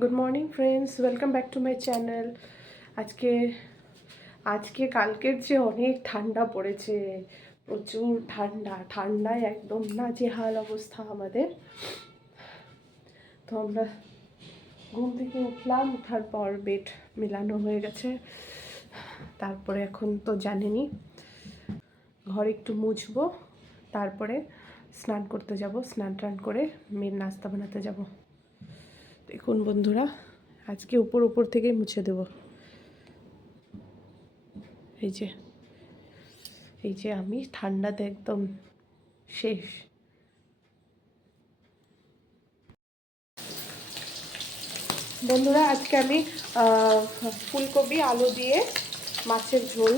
Good morning friends, welcome back to my channel. আজকে আজকে কালকের চেয়ে অনেক ঠান্ডা পড়েছে, প্রচুর ঠান্ডায় একদম নাজেহাল অবস্থা আমাদের। তো আমরা ঘুম থেকে উঠলাম, ওঠার পর বেড মেলানো হয়ে গেছে। তারপরে এখন তো জানেনই, ঘর একটু মুছবো, তারপরে স্নান করতে যাব। স্নান টান করে মেয়ের নাস্তা বানাতে যাব। দেখুন বন্ধুরা, আজকে উপর থেকেই মুছে দেব। এই যে আমি ঠান্ডাতে একদম শেষ। বন্ধুরা, আজকে আমি ফুলকপি আলু দিয়ে মাছের ঝোল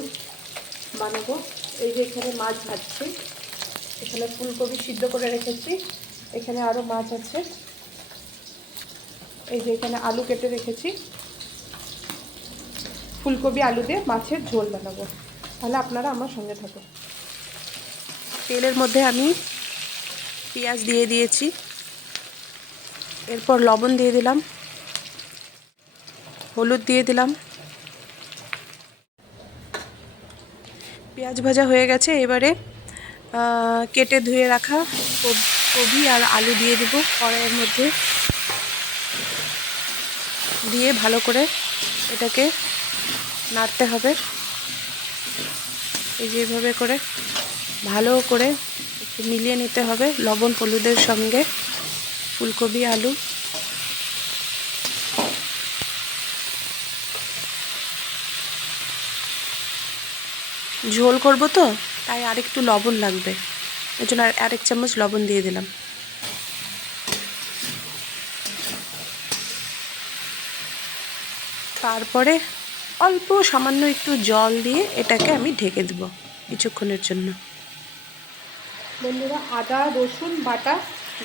বানাবো। এই যে এখানে মাছ ভাজছি, এখানে ফুলকপি সিদ্ধ করে রেখেছি, এখানে আরও মাছ আছে। এই যে এখানে আলু কেটে রেখেছি, ফুলকপি আলু দিয়ে মাছের ঝোল বানাবো। তাহলে আপনারা আমার সঙ্গে থাকুন। তেলের মধ্যে আমি পেঁয়াজ দিয়ে দিয়েছি, এরপর লবণ দিয়ে দিলাম, হলুদ দিয়ে দিলাম। পেঁয়াজ ভাজা হয়ে গেছে, এবারে কেটে ধুয়ে রাখা কপি আর আলু দিয়ে দেব কড়াইয়ের মধ্যে, দিয়ে ভালো করে এটাকে নাড়তে হবে। এই যেভাবে করে ভালো করে একটু মিলিয়ে নিতে হবে লবণ হলুদের সঙ্গে ফুলকপি আলু। ঝোল করব তো, তাই আরেকটু লবণ লাগবে, ওই জন্য আরেক চামচ লবণ দিয়ে দিলাম। তারপরে অল্প সামান্য একটু জল দিয়ে এটাকে আমি ঢেকে দেব কিছুক্ষণের জন্য। বন্ধুরা, আদা রসুন বাটা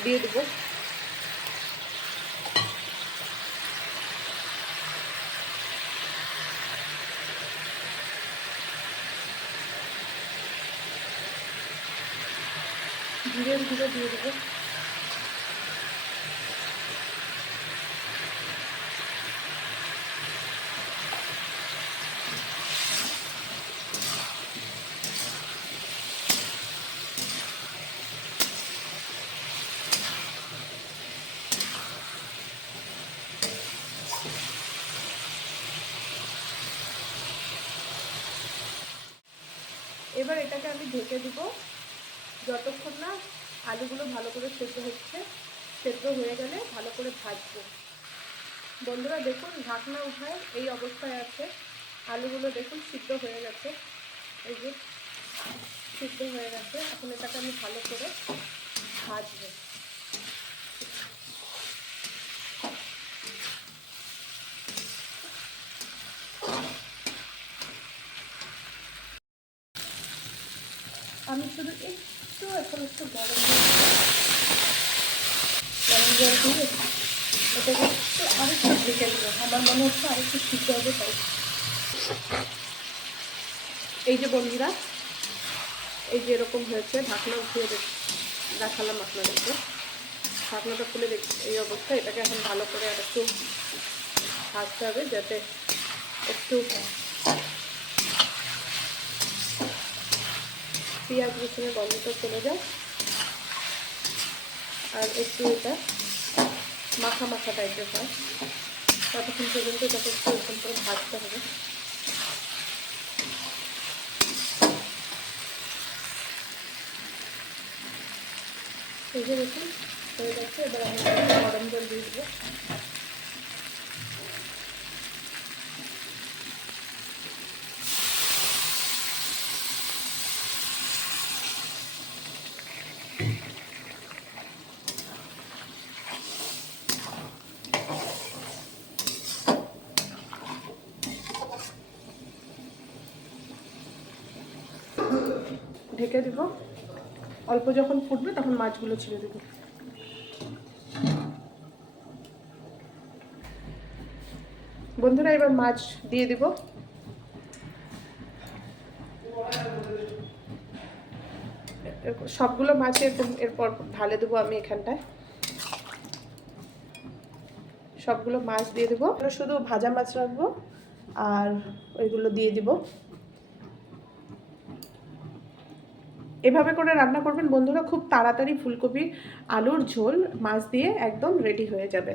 দিয়ে দেবো। ধীরে ধীরে দিয়ে দেবো। এবার এটাকে আমি ঢেকে দিব যতক্ষণ না আলুগুলো ভালো করে সেদ্ধ হচ্ছে। সেদ্ধ হয়ে গেলে ভালো করে ভাজবো। বন্ধুরা দেখুন, ঢাকনা উঠায় এই অবস্থায় আছে। আলুগুলো দেখুন সিদ্ধ হয়ে গেছে, এই যে সিদ্ধ হয়ে গেছে। এখন এটাকে আমি ভালো করে ভাজবো। আমি শুধু এখন একটু গরম জল দিয়ে এটাকে একটু আরেকটু ঢেকে দেবো। আমার মনে হচ্ছে আরেকটু সিদ্ধ হবে তাই। এই যে বন্ধুরা, এই যে এরকম হয়েছে, ঢাকনা উঠিয়ে দেখালাম আপনাদেরকে। ঢাকনাটা খুলে দেখছি এই অবস্থা। এটাকে এখন ভালো করে আর একটু ভাজতে হবে, যাতে একটু পেঁয়াজ রসুনের গন্ধটা চলে যায়, আর একটু এটা মাখা মাখা টাইপের হয়। ততক্ষণ পর্যন্ত এটাকে একটু এরকম করে ভাজতে হবে। এই যে দেখুন হয়ে যাচ্ছে। এবার আমি গরম জল দিয়ে দেবো। ঢেকে দেব। অল্প যখন ফুটবে তখন মাছগুলো ছেড়ে দেবো। বন্ধুরা, এবার মাছ দিয়ে দেব। সবগুলো মাছ এরপর ঢালে দেবো আমি এখানটায়। সবগুলো মাছ দিয়ে দেবো, শুধু ভাজা মাছ রাখবো আর ওইগুলো দিয়ে দিব। এভাবে করে রান্না করবেন বন্ধুরা, খুব তাড়াতাড়ি ফুলকপি আলুর ঝোল মাছ দিয়ে একদম রেডি হয়ে যাবে।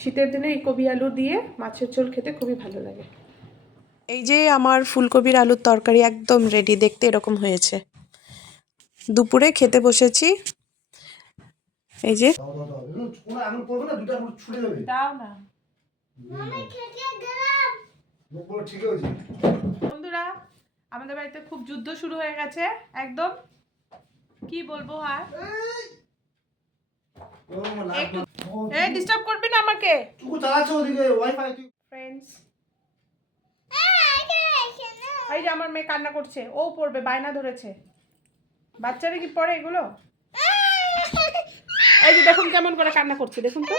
শীতের দিনে এই কপি আলু দিয়ে মাছের ঝোল খেতে খুবই ভালো লাগে। এই যে আমার ফুলকপির আলুর তরকারি একদম রেডি, দেখতে এরকম হয়েছে। দুপুরে খেতে বসেছি। এই যে দাও না বন্ধুরা, আমাদের বাড়িতে খুব যুদ্ধ শুরু হয়ে গেছে একদম, কি বলবো। আর একটু ডিস্টার্ব করবি না আমাকে ফ্রেন্ডস। এই যে আমার মেয়ে কান্না করছে, ও পড়বে, বায়না ধরেছে। বাচ্চারা কি পড়ে এগুলো? এই যে দেখুন কেমন করে কান্না করছে, দেখুন তো।